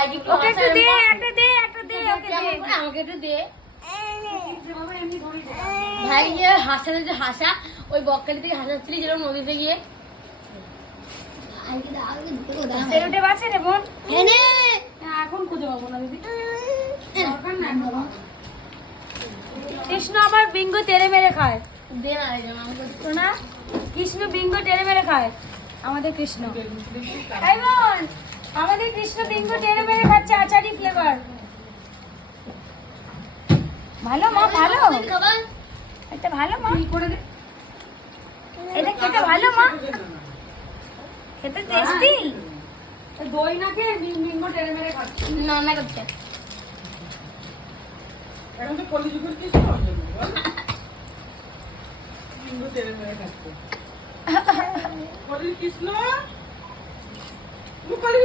ওকে একটু দে, একটা দে, একটা দে, ওকে দে। আমাকে একটু দে। ভাই যে হাসাতে যে হাসা, ওই বকখালি থেকে হাসাচ্ছিলি যেরকম নদীতে গিয়ে। সেরুটে বাছে রে বোন। এনে এখন খুঁজে পাবো না দিদি। দরকার নাই বাবা। কৃষ্ণ আবার বিঙ্গো তেড়ে মেরে খায়। দে না রে জামা আমাকে। শোনা, কৃষ্ণ বিঙ্গো টেনে মেরে খায়। আমাদের কৃষ্ণ, তাই বোন, আমাদের কৃষ্ণ বিঙ্গো টেনে মেরে খাচ্ছে আচারি ফ্লেভার। ভালো মা, ভালো, খাবার এটা ভালো মা, এটা খেতে ভালো মা, খেতে টেস্টি। দই না খেয়ে বিঙ্গো টেনে মেরে খাচ্ছে। রান্না করছে। এখন তো কলিযুগের কিছু হবে না বল। বিঙ্গো তেরে মেরে খাচ্ছে। কলি কৃষ্ণ,